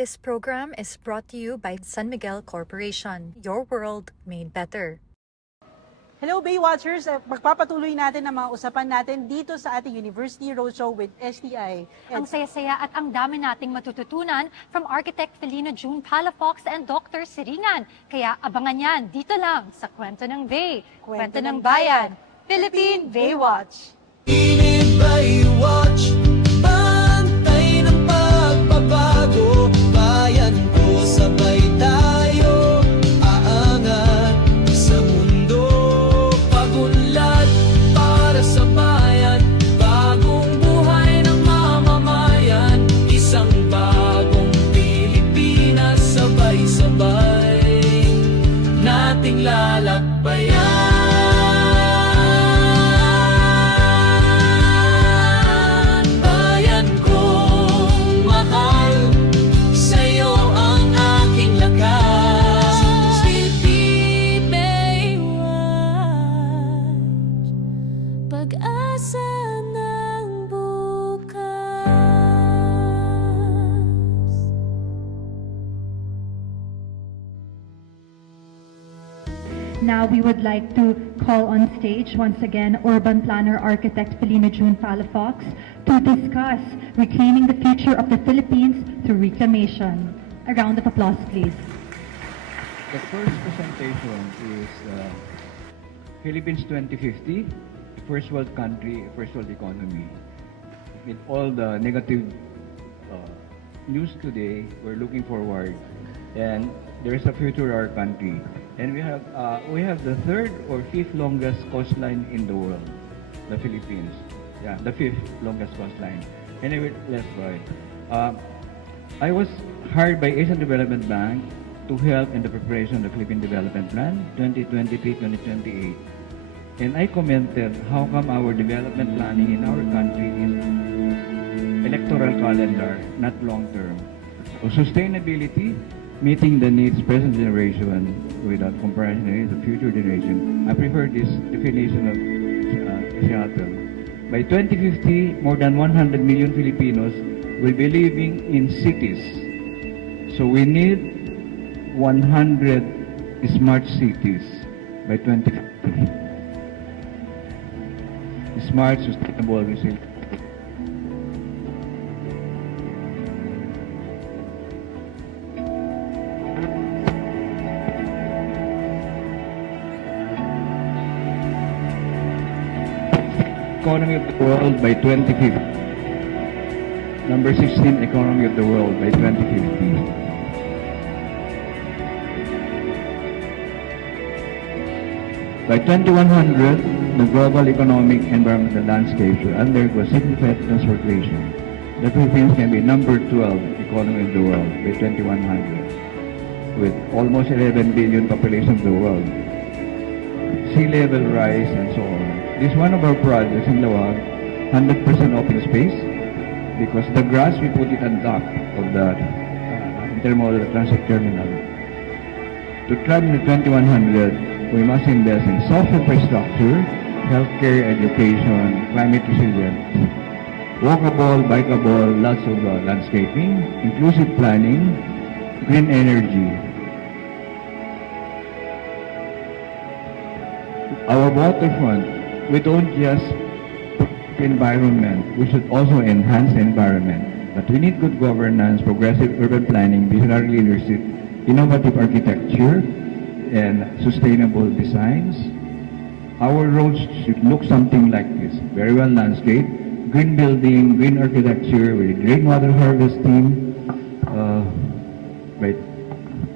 This program is brought to you by San Miguel Corporation, your world made better. Hello Baywatchers! Magpapatuloy natin ang mga usapan natin dito sa ating University Roadshow with STI. Ang saya-saya at ang dami nating matututunan from Architect Felina June Palafox and Dr. Siringan. Kaya abangan yan dito lang sa Kwento ng Bay, Kwento ng Bayan, Philippine Baywatch. Philippine Baywatch, bantay ng pagbabago, bayan ko sabay tayo, aangat sa mundo, pagunlad para sa bayan, bagong buhay ng mamamayan, isang bagong Pilipinas, sabay-sabay nating lalakbayan. Now we would like to call on stage once again Urban Planner Architect Felina June Palafox to discuss reclaiming the future of the Philippines through reclamation. A round of applause, please. The first presentation is Philippines 2050, first world country, first world economy. With all the negative news today, we're looking forward, and there is a future of our country. And we have the third or fifth longest coastline in the world, the Philippines. Yeah, the fifth longest coastline. Anyway, let's try. I was hired by Asian Development Bank to help in the preparation of the Philippine Development Plan 2023-2028. And I commented how come our development planning in our country is electoral calendar, not long-term. So sustainability, meeting the needs present generation without comparison to the future generation. I prefer this definition of Seattle. By 2050, more than 100 million Filipinos will be living in cities. So we need 100 smart cities by 2050. Smart, sustainable, resilient. Economy of the world by 2050. Number 16, economy of the world by 2050. By 2100, the global economic environmental landscape should undergo significant transformation. The Philippines can be number 12 economy of the world by 2100, with almost 11 billion population of the world, sea level rise, and so on. This is one of our projects in Lawag, 100% open space, because the grass, we put it on top of the intermodal transit terminal. To thrive in the 2100, we must invest in soft infrastructure, healthcare, education, climate resilience, walkable, bikeable, lots of landscaping, inclusive planning, green energy. Our waterfront, we don't just environment, we should also enhance the environment. But we need good governance, progressive urban planning, visionary leadership, innovative architecture, and sustainable designs. Our roads should look something like this. Very well landscaped, green building, green architecture, with rainwater harvesting. Right.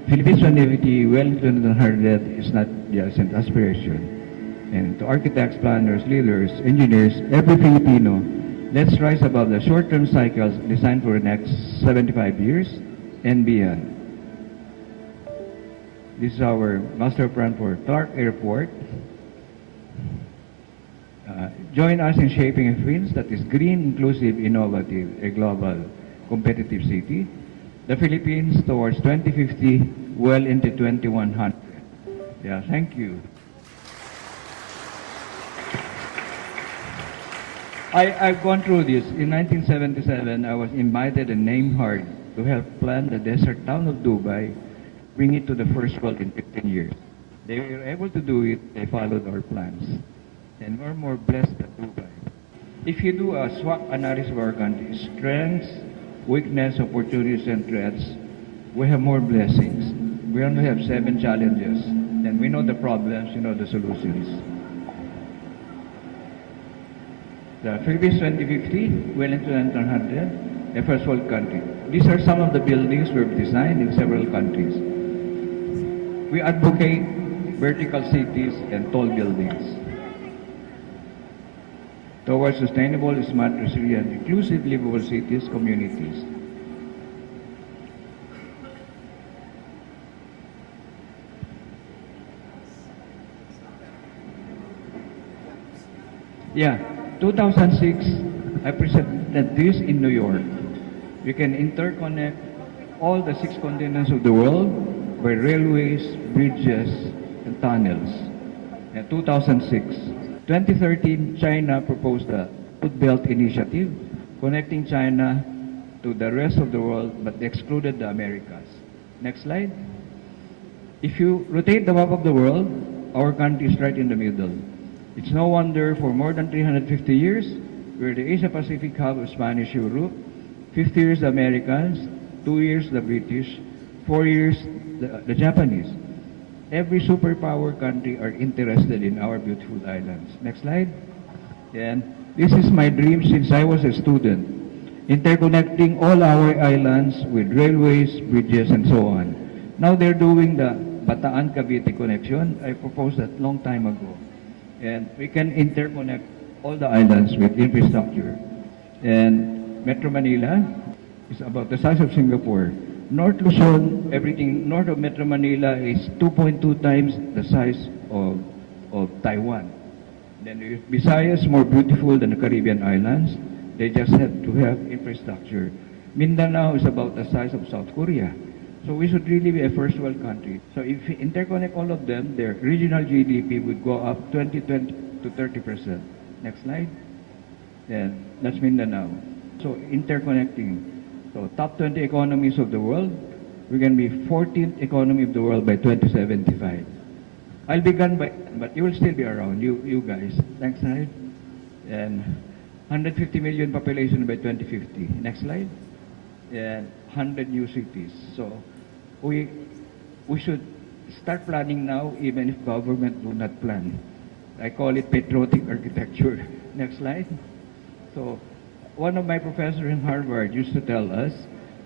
Philippines longevity well into the 100 is not just an aspiration. And to architects, planners, leaders, engineers, every Filipino, let's rise above the short-term cycles designed for the next 75 years and beyond. This is our master plan for Clark Airport. Join us in shaping a Philippines that is green, inclusive, innovative, a global, competitive city. The Philippines towards 2050, well into 2100. Yeah, thank you. I've gone through this. In 1977, I was invited and named hard to help plan the desert town of Dubai, bring it to the first world in 15 years. They were able to do it. They followed our plans. And we're more blessed than Dubai. If you do a SWOT analysis of our country, strengths, weakness, opportunities, and threats, we have more blessings. We only have 7 challenges. And we know the problems, you know the solutions. The Philippines 2050, well into 100, a first world country. These are some of the buildings we've designed in several countries. We advocate vertical cities and tall buildings towards sustainable, smart, resilient, inclusive, livable cities, communities. Yeah, 2006, I presented this in New York. We can interconnect all the 6 continents of the world by railways, bridges, and tunnels. In 2006, 2013, China proposed the Food Belt Initiative, connecting China to the rest of the world, but they excluded the Americas. Next slide. If you rotate the map of the world, our country is right in the middle. It's no wonder for more than 350 years, we're the Asia-Pacific hub of Spanish Europe, 50 years the Americans, 2 years the British, 4 years the Japanese. Every superpower country are interested in our beautiful islands. Next slide. And this is my dream since I was a student, interconnecting all our islands with railways, bridges, and so on. Now they're doing the Bataan-Cavite connection. I proposed that long time ago. And we can interconnect all the islands with infrastructure. And Metro Manila is about the size of Singapore. North Luzon, everything north of Metro Manila is 2.2 times the size of Taiwan. Then Visayas is more beautiful than the Caribbean islands. They just have to have infrastructure. Mindanao is about the size of South Korea. So we should really be a first world country. So if we interconnect all of them, their regional GDP would go up 20 to 30%. Next slide. And that's Mindanao. So interconnecting. So top 20 economies of the world, we're going to be 14th economy of the world by 2075. I'll be gone by, but you will still be around, you guys. Next slide. And 150 million population by 2050. Next slide. And 100 new cities. So we should start planning now, even if government do not plan. I call it patriotic architecture. Next slide. So one of my professors in Harvard used to tell us,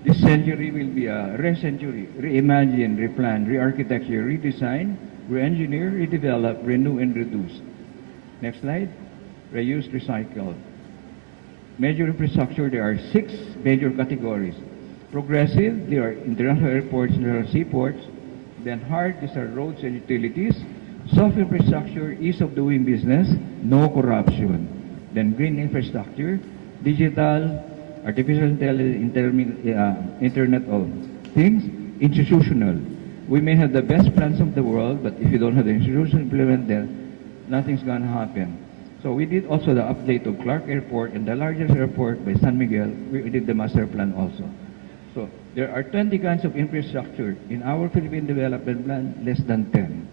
this century will be a re-century, reimagine, replan, re-architecture, redesign, re-engineer, redevelop, renew, and reduce. Next slide. Reuse, recycle. Major infrastructure, there are 6 major categories. Progressive, there are international airports, there are seaports. Then hard, these are roads and utilities. Soft infrastructure, ease of doing business, no corruption. Then green infrastructure, digital, artificial intelligence, Internet of Things, institutional. We may have the best plans of the world, but if you don't have the institutions to implement them, nothing's going to happen. So we did also the update of Clark Airport, and the largest airport by San Miguel, we did the master plan also. So there are 20 kinds of infrastructure. In our Philippine Development Plan, less than 10.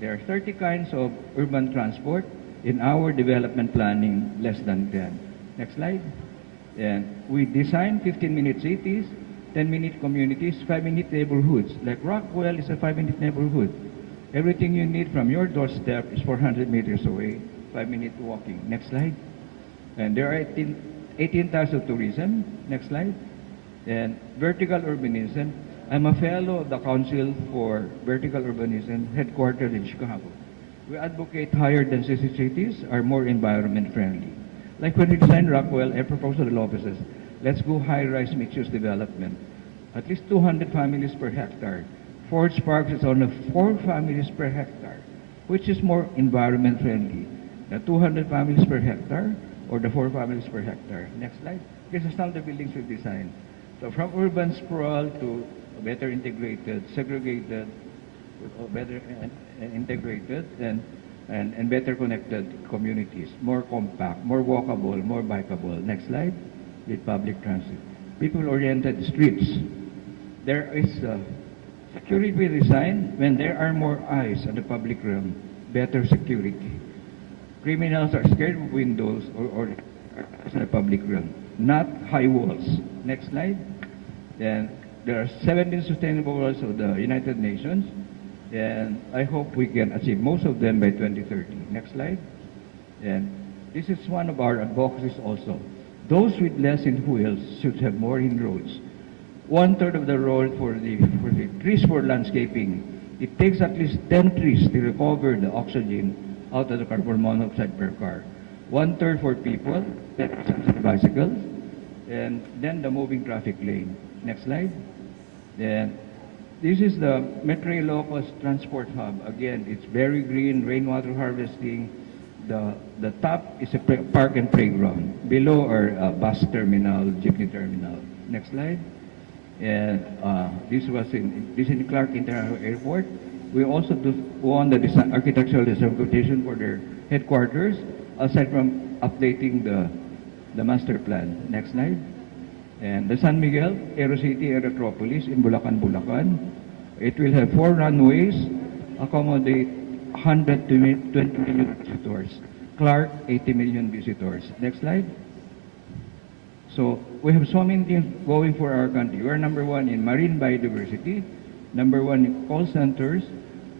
There are 30 kinds of urban transport. In our development planning, less than 10. Next slide. And we design 15-minute cities, 10-minute communities, 5-minute neighborhoods. Like Rockwell is a 5-minute neighborhood. Everything you need from your doorstep is 400 meters away, 5-minute walking. Next slide. And there are 18 types of tourism. Next slide. And vertical urbanism. I'm a fellow of the Council for Vertical Urbanism, headquartered in Chicago. We advocate higher density cities are more environment friendly. Like when we designed Rockwell, I proposed to the law offices, let's go high-rise mixed-use development. At least 200 families per hectare. Ford's Park is only 4 families per hectare, which is more environment friendly. The 200 families per hectare or the 4 families per hectare. Next slide. This is how the buildings we designed. So from urban sprawl to better integrated, segregated, better integrated, and and better connected communities, more compact, more walkable, more bikeable. Next slide, with public transit. People-oriented streets. There is security design when there are more eyes on the public realm, better security. Criminals are scared of windows or in the public realm, not high walls. Next slide. Then there are 17 sustainable goals of the United Nations, and I hope we can achieve most of them by 2030. Next slide. And this is one of our advocacies also. Those with less in wheels should have more inroads. 1/3 of the road for the trees for landscaping. It takes at least 10 trees to recover the oxygen out of the carbon monoxide per car. 1/3 for people, that's bicycles, and then the moving traffic lane. Next slide. Then this is the Metro Ilocos Transport Hub. Again, it's very green, rainwater harvesting. The top is a park and playground. Below are bus terminal, jeepney terminal. Next slide. And this in Clark International Airport. We also won the architectural design competition for their headquarters, aside from updating the master plan. Next slide. And the San Miguel AeroCity Aerotropolis in Bulacan, Bulacan. It will have 4 runways, accommodate 120 million visitors. Clark, 80 million visitors. Next slide. So we have so many things going for our country. We're number 1 in marine biodiversity, number 1 in call centers,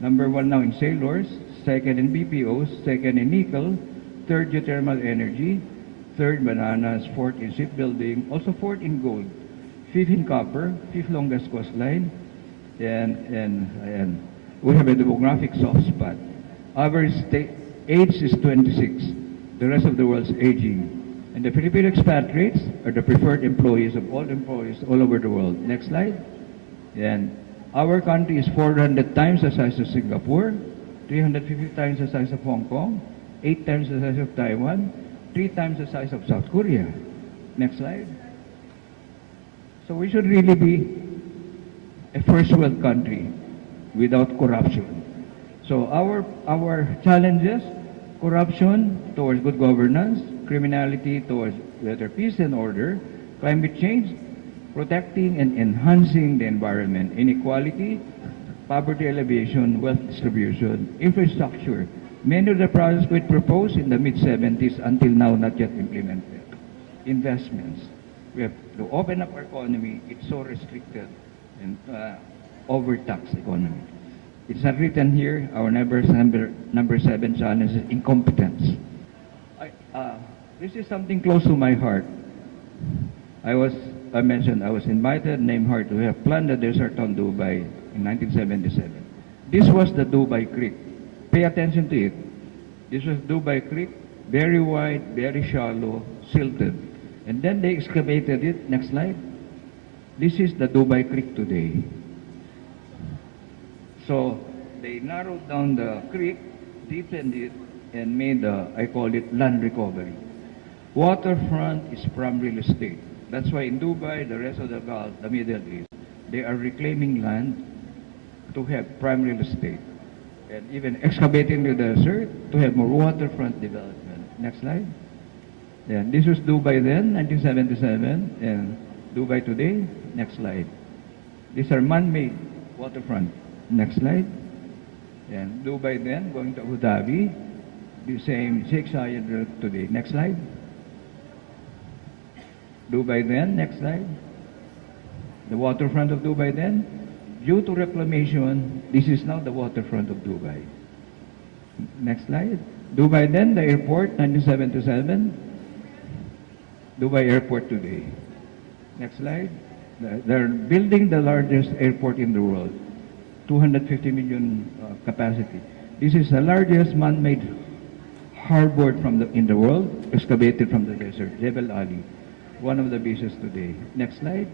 number 1 now in sailors, 2nd in BPOs, 2nd in nickel, 3rd geothermal energy, 3rd bananas, 4th in shipbuilding, also 4th in gold, 5th in copper, 5th longest coastline, and we have a demographic soft spot. Average age is 26. The rest of the world's aging. And the Filipino expatriates are the preferred employees of all employees all over the world. Next slide. And our country is 400 times the size of Singapore, 350 times the size of Hong Kong, 8 times the size of Taiwan, 3 times the size of South Korea. Next slide. So we should really be a first world country without corruption. So our challenges, corruption towards good governance, criminality towards better peace and order, climate change, protecting and enhancing the environment, inequality, poverty alleviation, wealth distribution, infrastructure. Many of the projects we proposed in the mid-70s until now not yet implemented. Investments. We have to open up our economy. It's so restricted and overtaxed economy. It's not written here. Our number 7 challenge is incompetence. This is something close to my heart. I mentioned I was invited, named her to have planned the desert on Dubai in 1977. This was the Dubai Creek. Pay attention to it. This was Dubai Creek, very wide, very shallow, silted. And then they excavated it. Next slide. This is the Dubai Creek today. So they narrowed down the creek, deepened it, and made, I call it land recovery. Waterfront is prime real estate. That's why in Dubai, the rest of the Gulf, the Middle East, they are reclaiming land to have prime real estate. And even excavating the desert to have more waterfront development. Next slide. Yeah, this was Dubai then, 1977, and Dubai today. Next slide. These are man-made waterfront. Next slide. And Dubai then, going to Abu Dhabi, the same Sheikh Zayed route today. Next slide. Dubai then, next slide. The waterfront of Dubai then, due to reclamation, this is now the waterfront of Dubai. Next slide. Dubai then, the airport, 1977. Dubai airport today. Next slide. They're building the largest airport in the world, 250 million capacity. This is the largest man-made harbor in the world, excavated from the desert, Jebel Ali, one of the busiest today. Next slide.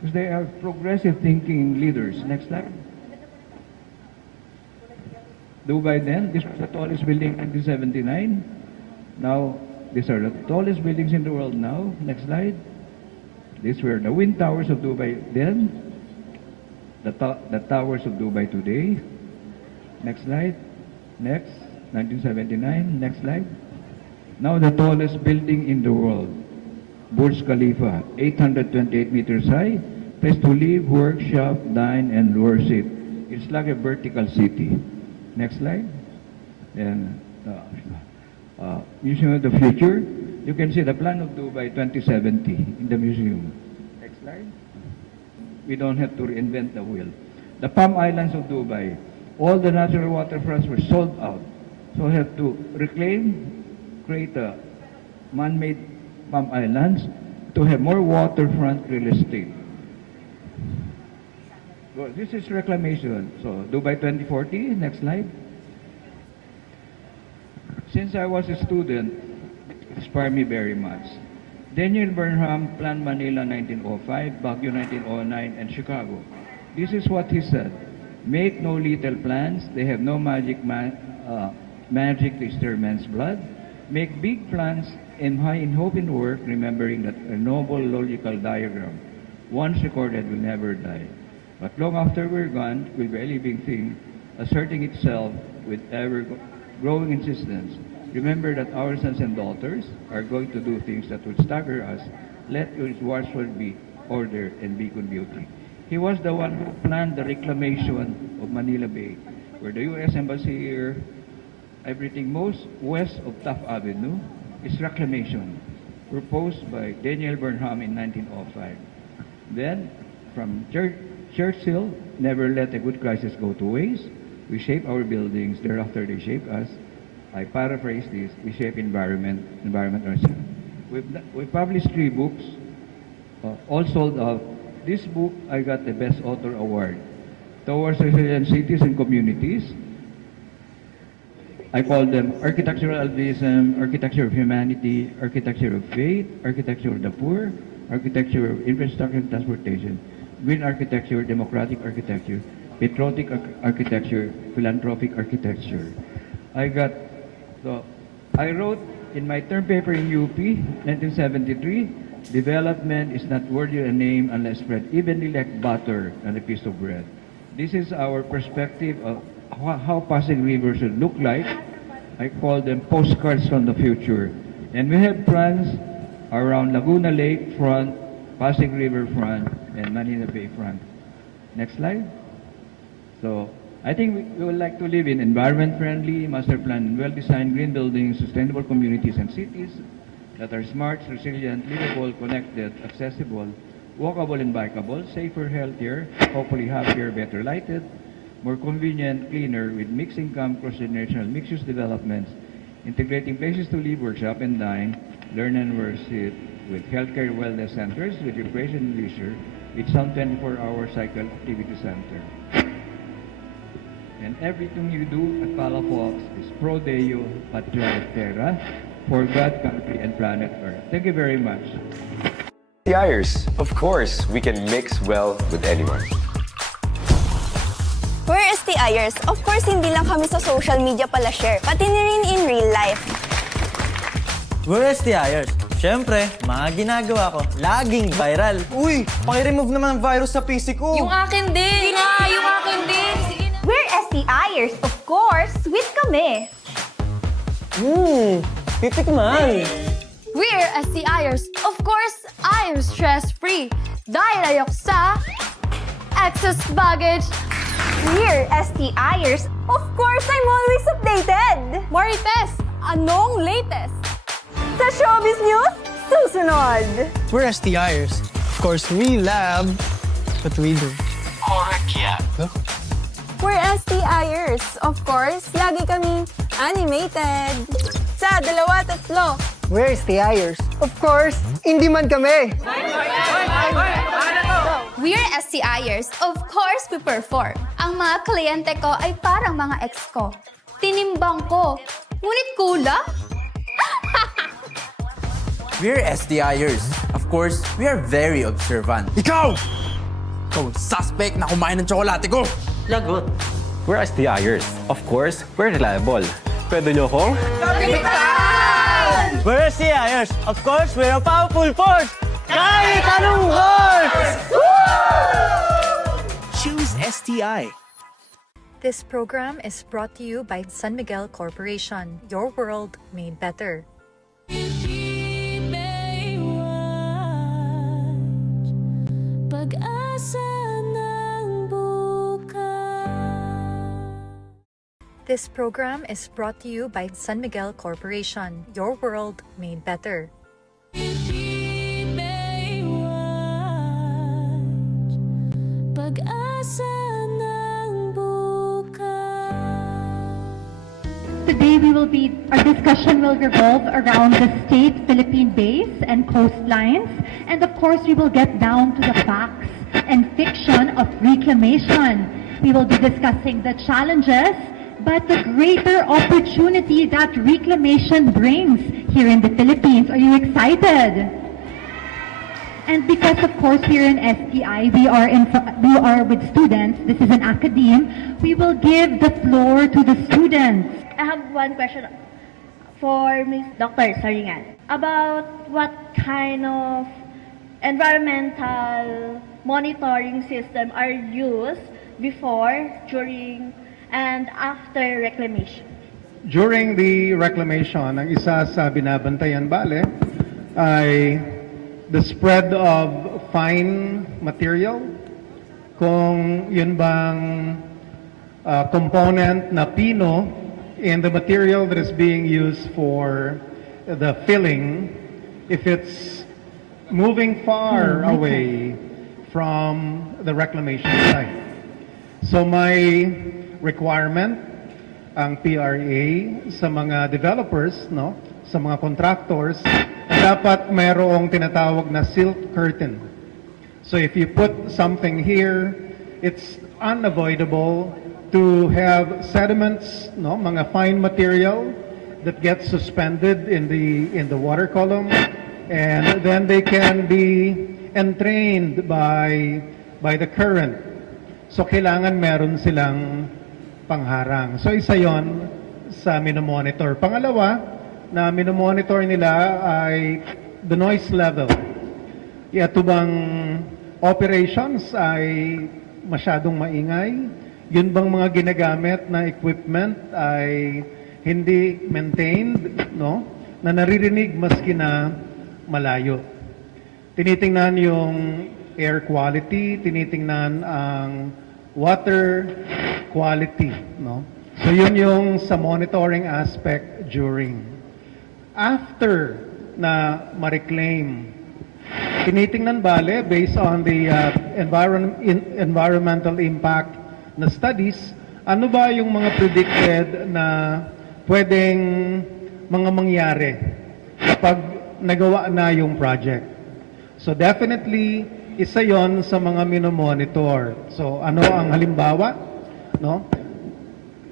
Because they are progressive thinking leaders. Next slide. Dubai then, this was the tallest building in 1979. Now, these are the tallest buildings in the world now. Next slide. These were the wind towers of Dubai then. The towers of Dubai today. Next slide. Next. 1979. Next slide. Now the tallest building in the world, Burj Khalifa, 828 meters high, place to live, work, shop, dine, and worship. It's like a vertical city. Next slide. And Museum of the Future. You can see the plan of Dubai 2070 in the museum. Next slide. We don't have to reinvent the wheel. The Palm Islands of Dubai, all the natural waterfronts were sold out. So we have to reclaim, create a man-made Palm Islands to have more waterfront real estate. Well, this is reclamation. So Dubai 2040, next slide. Since I was a student, it inspired me very much. Daniel Burnham planned Manila 1905, Baguio 1909, and Chicago. This is what he said: make no little plans, they have no magic to stir men's blood. Make big plans and high in hope and work, remembering that a noble logical diagram, once recorded, will never die. But long after we're gone, will be a living thing, asserting itself with ever-growing insistence. Remember that our sons and daughters are going to do things that will stagger us. Let your watchword be order and beacon beauty. He was the one who planned the reclamation of Manila Bay, where the U.S. Embassy here, everything most west of Taft Avenue, is reclamation, proposed by Daniel Burnham in 1905. Then, from Churchill, never let a good crisis go to waste. We shape our buildings, thereafter they shape us. I paraphrase this: we shape environment ourselves. We've published 3 books, all sold out. This book, I got the Best Author Award. Towards Resilient Cities and Communities, I call them Architectural Albinism, Architecture of Humanity, Architecture of Faith, Architecture of the Poor, Architecture of Infrastructure and Transportation, Green Architecture, Democratic Architecture, Patriotic Architecture, Philanthropic Architecture. I wrote in my term paper in UP, 1973, development is not worthy of a name unless spread evenly like butter on a piece of bread. This is our perspective of how Pasig River should look like. I call them postcards from the future. And we have plans around Laguna Lake front, Pasig River front, and Manila Bay front. Next slide. So I think we would like to live in environment-friendly, master-planned, well-designed green buildings, sustainable communities and cities that are smart, resilient, livable, connected, accessible, walkable and bikeable, safer, healthier, hopefully happier, better lighted, more convenient, cleaner, with mixed income, cross-generational, mixed-use developments, integrating places to live, workshop and dine, learn and worship, with healthcare wellness centers, with recreation and leisure, with some 24-hour cycle activity center. And everything you do at Palafox is pro Deo, patria et terra, for God, country, and planet Earth. Thank you very much. STIers, of course, we can mix well with anyone. We're STIers. Of course, hindi lang kami sa social media pala share, pati na rin in real life. We're STIers. Siyempre, mga ginagawa ko, laging viral. Uy, paki-remove naman ang virus sa PC ko. Yung akin din! Yung akin din! Sige na! We're STIers. Of course, sweet kami. Titikman. We're STIers. Of course, I'm stress-free. Dahil ayok sa excess baggage. We're STIers. Of course, I'm always updated. Marites, anong latest? Sa showbiz news, susunod. We're STIers. Of course, we love what we do. We're STIers. Of course, lagi kami animated. Sa 2-3. We're STIers. Of course, hindi man kami. We're STIers. Of course, we perform. Ang mga kliyente ko ay parang mga ex ko. Tinimbang ko, ngunit kulang. We're STIers. Of course, we are very observant. Ikaw! Ikaw ang suspect na kumain ng tsokolate ko. Lagot. We're STIers. Of course, we're reliable. Pwede nyo akong... We're STIers. Of course, we're a powerful force. Kahit anong horse! Choose STI. This program is brought to you by San Miguel Corporation, your world made better. This program is brought to you by San Miguel Corporation, your world made better. Today our discussion will revolve around the state Philippine base and coastlines, and of course we will get down to the facts and fiction of reclamation. We will be discussing the challenges, but the greater opportunity that reclamation brings here in the Philippines. Are you excited? And because, of course, here in STI, we are with students. This is an academe. We will give the floor to the students. I have one question for Ms. Dr. Saringan about what kind of environmental monitoring system are used before, during, and after reclamation. During the reclamation, ang isa sa binabantayan bale ay the spread of fine material, kung yun bang component na pino in the material that is being used for the filling, if it's moving far away from the reclamation site. So may requirement ang PRA sa mga developers, no, sa mga contractors, dapat mayroong tinatawag na silt curtain. So if you put something here, it's unavoidable to have sediments, no, mga fine material that gets suspended in the water column, and then they can be entrained by the current. So kailangan meron silang pangharang. So isa yon sa minomonitor. Pangalawa na minomonitor nila ay the noise level. Ito bang operations ay masyadong maingay? Yun bang mga ginagamit na equipment ay hindi maintained, no? Na naririnig maski na malayo. Tinitingnan yung air quality, tinitingnan ang water quality, no? So yun yung sa monitoring aspect during. After na ma-reclaim, tinitingnan bale based on the environmental impact na studies, ano ba yung mga predicted na pwedeng mga mangyari kapag nagawa na yung project. So definitely, isa yon sa mga minomonitor. So ano ang halimbawa? No?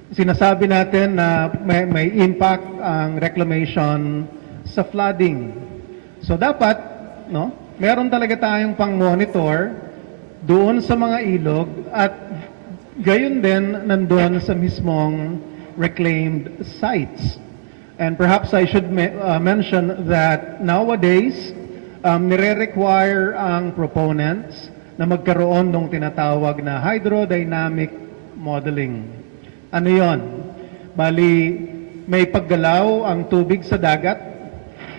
Sinasabi natin na may impact ang reclamation sa flooding. So dapat, no, meron talaga tayong pang-monitor doon sa mga ilog at gayon din nandun sa mismong reclaimed sites. And perhaps I should mention that nowadays, nire-require ang proponents na magkaroon ng tinatawag na hydrodynamic modeling. Ano yon? Bali, may paggalaw ang tubig sa dagat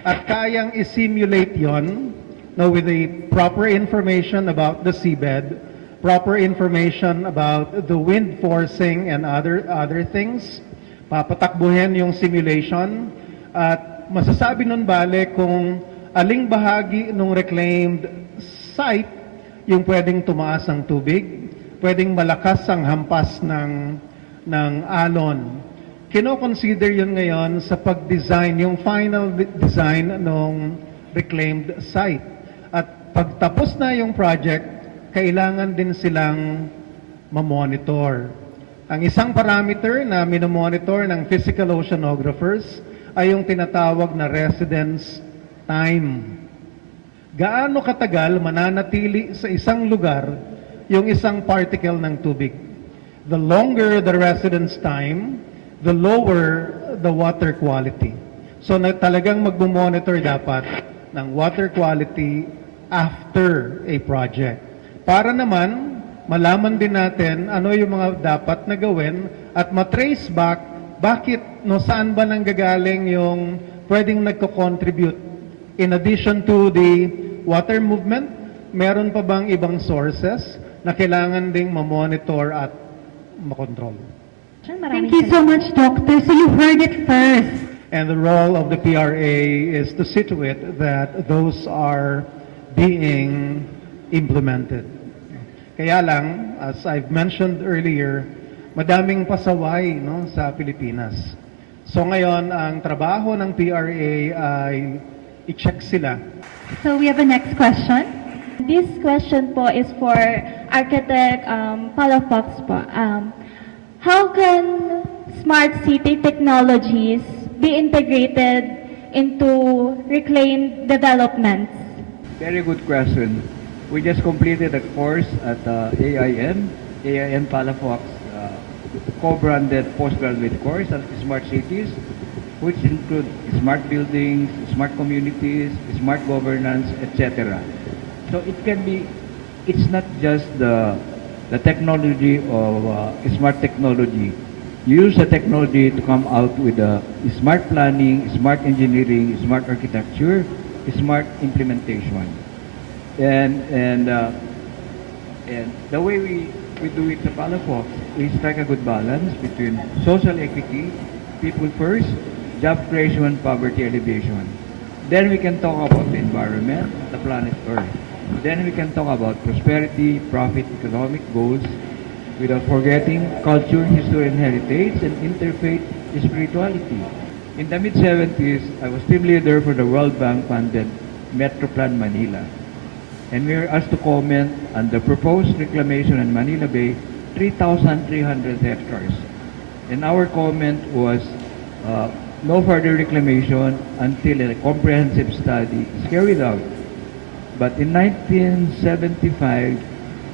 at kayang i-simulate yon, no, with the proper information about the seabed, proper information about the wind forcing and other things. Papatakbuhin yung simulation at masasabi nun bale kung aling bahagi ng reclaimed site yung pwedeng tumaas ang tubig, pwedeng malakas ang hampas ng alon. Kino-consider yun ngayon sa pag-design, yung final design ng reclaimed site. At pagtapos na yung project, kailangan din silang mamonitor. Ang isang parameter na minomonitor ng physical oceanographers ay yung tinatawag na residence time. Gaano katagal mananatili sa isang lugar yung isang particle ng tubig? The longer the residence time, the lower the water quality. So talagang magmo-monitor dapat ng water quality after a project. Para naman malaman din natin ano yung mga dapat na gawin at matrace back bakit saan ba nanggagaling yung pwedeng nagko-contribute. In addition to the water movement, meron pa bang ibang sources na kailangan ding ma-monitor at makontrol? Thank you so much, Doctor. So you heard it first. And the role of the PRA is to see to it that those are being implemented. Kaya lang, as I've mentioned earlier, madaming pasaway sa Pilipinas. So ngayon, ang trabaho ng PRA ay i-check sila. So we have a next question. This question po is for Architect Palafox po. How can smart city technologies be integrated into reclaimed developments? Very good question. We just completed a course at AIN Palafox co-branded postgraduate course on smart cities, which include smart buildings, smart communities, smart governance, etc. So it's not just the technology of smart technology. Use the technology to come out with smart planning, smart engineering, smart architecture, smart implementation. And the way we do it sa Palafox, we strike a good balance between social equity, people first, job creation, poverty alleviation. Then we can talk about the environment, the planet Earth. Then we can talk about prosperity, profit, economic goals, without forgetting culture, history, and heritage, and interfaith spirituality. In the mid-70s, I was team leader for the World Bank-funded Metro Plan Manila. And we were asked to comment on the proposed reclamation in Manila Bay, 3,300 hectares. And our comment was no further reclamation until a comprehensive study is carried out. But in 1975,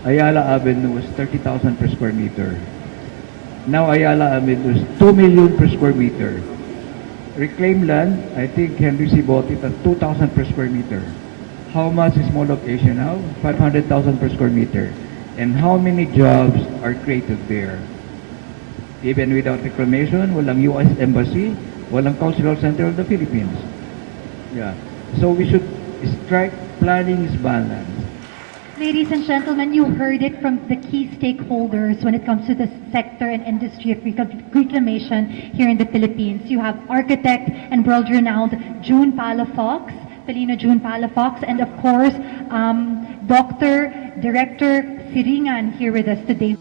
Ayala Avenue was 30,000 per square meter. Now Ayala Avenue is 2 million per square meter. Reclaimed land, I think Henry C. bought it at 2,000 per square meter. How much is mall of Asia now? 500,000 per square meter. And how many jobs are created there? Even without reclamation, walang U.S. Embassy, walang Cultural Center of the Philippines. Yeah. So we should strike planning is balance. Ladies and gentlemen, you heard it from the key stakeholders when it comes to the sector and industry of reclamation here in the Philippines. You have architect and world-renowned June Palafox, Felina June Palafox, and of course, Dr. Director Siringan here with us today.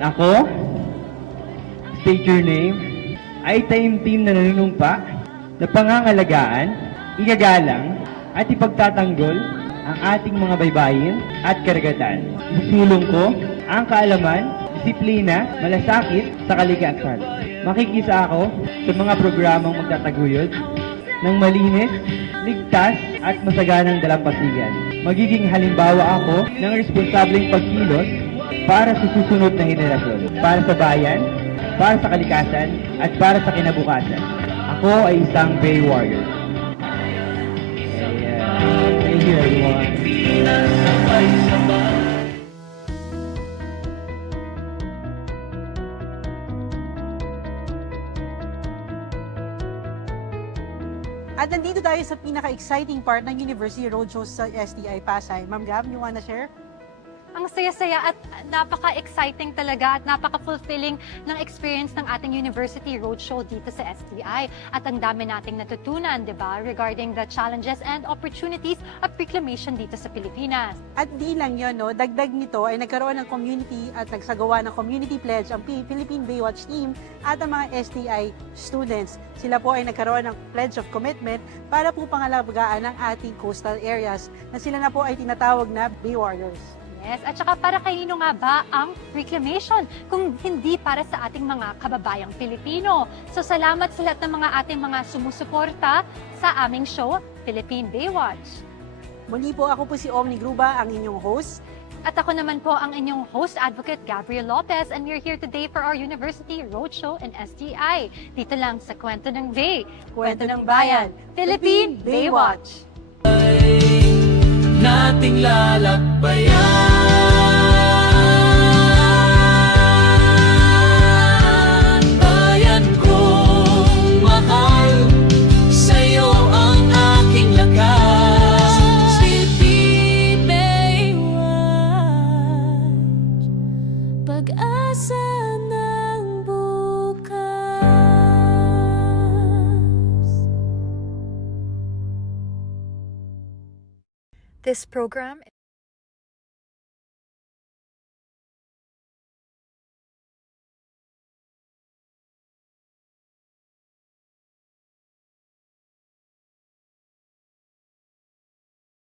Ako, state your name, ay taimtim na nanunumpa na pangangalagaan, igagalang at ipagtatanggol ang ating mga baybayin at karagatan. Isusulong ko ang kaalaman, disiplina, malasakit sa kalikasan. Makikisa ako sa mga programang magtataguyod ng malinis, ligtas at masaganang dalampasigan. Magiging halimbawa ako ng responsableng pagkilos para sa susunod na henerasyon, para sa bayan, para sa kalikasan at para sa kinabukasan. Ako ay isang Bay Warrior. Thank you, everyone. At nandito tayo sa pinaka-exciting part ng University Roadshow sa STI Pasay. Ma'am Gab, you wanna share? Ang saya-saya at napaka-exciting talaga at napaka-fulfilling ng experience ng ating University Roadshow dito sa STI. At ang dami nating natutunan, di ba, regarding the challenges and opportunities of reclamation dito sa Pilipinas. At di lang yun, no, dagdag nito ay nagkaroon ng community at nagsagawa ng community pledge ang Philippine Baywatch team at ang mga STI students. Sila po ay nagkaroon ng pledge of commitment para po pangalagaan ng ating coastal areas na sila na po ay tinatawag na Bay Warriors. Yes, at saka para kanino nga ba ang reclamation kung hindi para sa ating mga kababayang Pilipino? So salamat sa lahat ng mga ating mga sumusuporta sa aming show, Philippine Baywatch. Muli po, ako po si Omni Gruba, ang inyong host. At ako naman po ang inyong host advocate, Gabriel Lopez, and we're here today for our University Roadshow and STI. Dito lang sa Kwento ng Bay, Kwento ng Bayan, Philippine Baywatch. nating lalakbayan. Bayan kong mahal, sa'yo ang aking lakas. City Baywatch, pag-asa ng bukas. This program